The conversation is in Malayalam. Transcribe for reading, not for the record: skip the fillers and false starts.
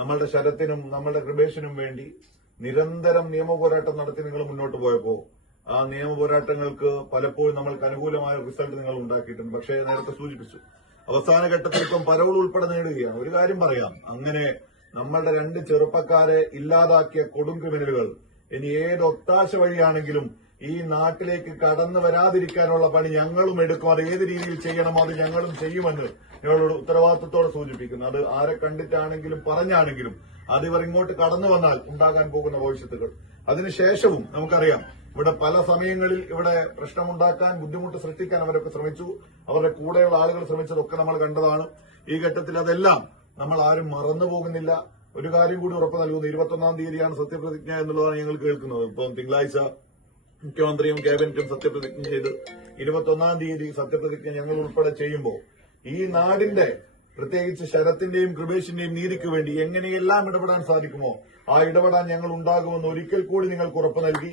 നമ്മളുടെ ശരത്തിനും നമ്മളുടെ കൃപേഷിനും വേണ്ടി നിരന്തരം നിയമപോരാട്ടം നടത്തി നിങ്ങൾ മുന്നോട്ട് പോയപ്പോ ആ നിയമപോരാട്ടങ്ങൾക്ക് പലപ്പോഴും നമ്മൾക്ക് അനുകൂലമായ റിസൾട്ട് നിങ്ങൾ ഉണ്ടാക്കിയിട്ടുണ്ട്. പക്ഷേ നേരത്തെ സൂചിപ്പിച്ചു, അവസാന ഘട്ടത്തിൽ ഇപ്പം പരോൾ ഉൾപ്പെടെ നേടുകയാണ്. ഒരു കാര്യം പറയാം, അങ്ങനെ നമ്മളുടെ 2 ചെറുപ്പക്കാരെ ഇല്ലാതാക്കിയ കൊടും ക്രിമിനലുകൾ ഇനി ഏത് ഒത്താശ വഴിയാണെങ്കിലും ഈ നാട്ടിലേക്ക് കടന്നു വരാതിരിക്കാനുള്ള പണി ഞങ്ങളും എടുക്കും. അത് ഏത് രീതിയിൽ ചെയ്യണമോ അത് ഞങ്ങളും ചെയ്യുമെന്ന് ഞങ്ങളോട് ഉത്തരവാദിത്വത്തോടെ സൂചിപ്പിക്കുന്നു. അത് ആരെ കണ്ടിട്ടാണെങ്കിലും പറഞ്ഞാണെങ്കിലും അത് ഇവർ ഇങ്ങോട്ട് കടന്നു വന്നാൽ ഉണ്ടാകാൻ പോകുന്ന ഭവിഷ്യത്തുകൾ. അതിനുശേഷവും നമുക്കറിയാം, ഇവിടെ പല സമയങ്ങളിൽ ഇവിടെ പ്രശ്നമുണ്ടാക്കാൻ, ബുദ്ധിമുട്ട് സൃഷ്ടിക്കാൻ അവരൊക്കെ ശ്രമിച്ചു. അവരുടെ കൂടെയുള്ള ആളുകൾ ശ്രമിച്ചതൊക്കെ നമ്മൾ കണ്ടതാണ്. ഈ ഘട്ടത്തിൽ അതെല്ലാം നമ്മൾ ആരും മറന്നു പോകുന്നില്ല. ഒരു കാര്യം കൂടി ഉറപ്പ് നൽകുന്നു, 21-ാം തീയതിയാണ് സത്യപ്രതിജ്ഞ എന്നുള്ളതാണ് ഞങ്ങൾ കേൾക്കുന്നത്. ഇപ്പം തിങ്കളാഴ്ച മുഖ്യമന്ത്രിയും ക്യാബിനറ്റും സത്യപ്രതിജ്ഞ ചെയ്ത് 21-ാം തീയതി സത്യപ്രതിജ്ഞ ഞങ്ങൾ ഉൾപ്പെടെ ചെയ്യുമ്പോൾ ഈ നാടിന്റെ, പ്രത്യേകിച്ച് ശരത്തിന്റെയും കൃപേഷിന്റെയും നീതിക്ക് വേണ്ടി എങ്ങനെയെല്ലാം ഇടപെടാൻ സാധിക്കുമോ ആ ഇടപെടാൻ ഞങ്ങൾ ഉണ്ടാകുമെന്ന് ഒരിക്കൽ കൂടി നിങ്ങൾക്ക് ഉറപ്പ് നൽകി